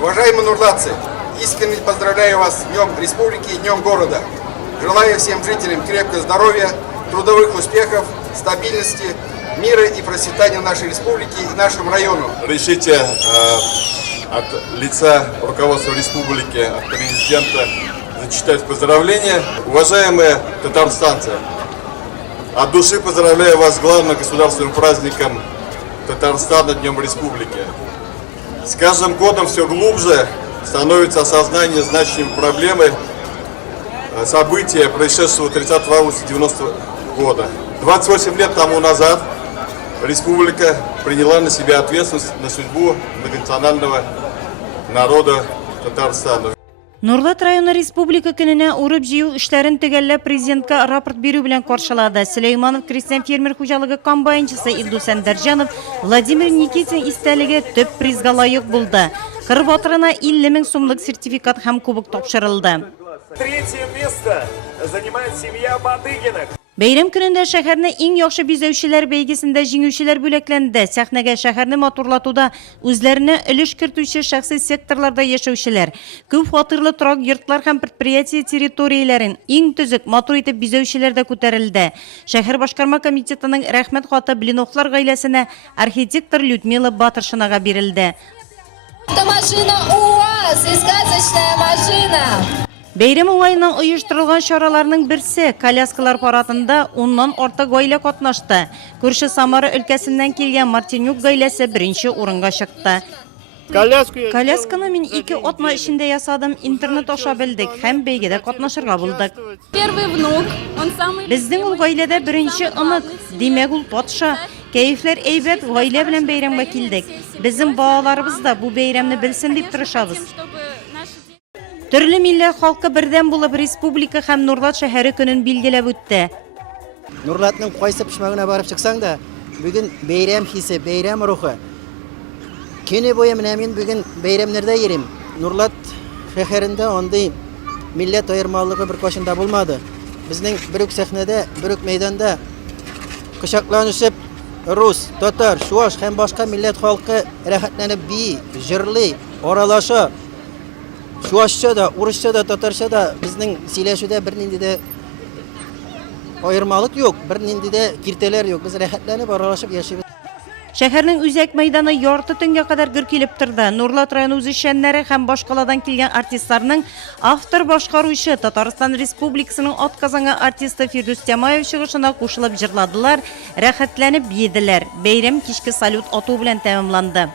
Уважаемые нурлатцы, искренне поздравляю вас с Днем Республики и Днем города. Желаю всем жителям крепкого здоровья, трудовых успехов, стабильности, мира и процветания нашей республики и нашему району. Решите от лица руководства республики, от президента зачитать поздравления. Уважаемые татарстанцы, от души поздравляю вас с главным государственным праздником Татарстана, Днем Республики. С каждым годом все глубже становится осознание значимой проблемы события, происшедшего 30 августа 90 года. 28 лет тому назад республика приняла на себя ответственность на судьбу многонационального народа Татарстана. Нурлат районы республика көненә урып җыю эшләрен төгәлләп президентка рапорт бирү белән каршылады. Сөләйманов крестьян фермер хуҗалыгы комбайнчысы Илдус Әндәрҗанов Владимир Никитин истәлеге төп призга лайык булды. Кыр батырына 50 000 сумлык сертификат һәм кубок тапшырылды. Третье место занимает семья Бадыгиных. Бәйрәм көнендә шәһәрне иң яхшы бизәүчеләр бәйгесендә җиңүчеләр бүләкләнде. Сәхнәгә шәһәрне матурлатуда үзләренә өлеш кертүче шәхси секторларда яшәүчеләр, күп фатирлы торак йортлар һәм предприятие территорияләрен иң төзек, матур итеп бизәүчеләр дә күтәрелде. Шәһәр башкарма комитетының рәхмәт хаты Блиновлар гаиләсенә архитектор Людмила Батыршинага бирелде. Автомашина УАЗ и сказочная машина. Бәйрәм уңаеннан оештырылган чараларның берсе коляскалар парадында 10ннан артык гаилә катнашты. Күрше Самара өлкәсеннән килгән Мартинюк гаиләсе беренче урынга чыкты. Колясканы мин 2 атна эчендә ясадым, интернет аша белдек һәм бәйгедә катнашырга булдык. Первый внук, он самый... Безнең ул гаиләдә беренче онык, димәк ул патша. Кәефләр әйбәт, гаилә белән бәйрәмгә килдек. Безнең балаларыбыз да бу бәйрәмне белсен дип тырышабыз. Төрле милләт халкы бердәм булып республика һәм Нурлат шәһәре көнен билгеләп үтте. Нурлатның кайсы пишмагына барып чыксаң да, бүген бәйрәм хисе, бәйрәм рухы. Көне буе менә мин бүген бәйрәмнәрдә йөрим. Нурлат шәһәрендә андый милләт аермалыгы бер кашында булмады. Безнең бер үк сәхнәдә, бер үк мәйданда кочакланышып рус, татар, шуаш һәм башка милләт халкы рәхәтләнеп бии, җырлый, аралаша. Шуашча да, урысча да, татарча да безнең сөйләшүдә бернинди дә аермалык юк, бернинди дә киртәләр юк. Без рәхәтләнеп аралашып яшибез. Шәһәрнең үзәк мәйданы ярты төнгә кадәр гөр килеп торды. Нурлат районы үзешчәннәре һәм башкаладан килгән артистларның автор башкаручы Татарстан Республикасының атказанган артисты Фирдус Тямаев чыгышына кушылып җырладылар, рәхәтләнеп биеделәр. Бәйрәм кичке салют ату белән тәмамланды.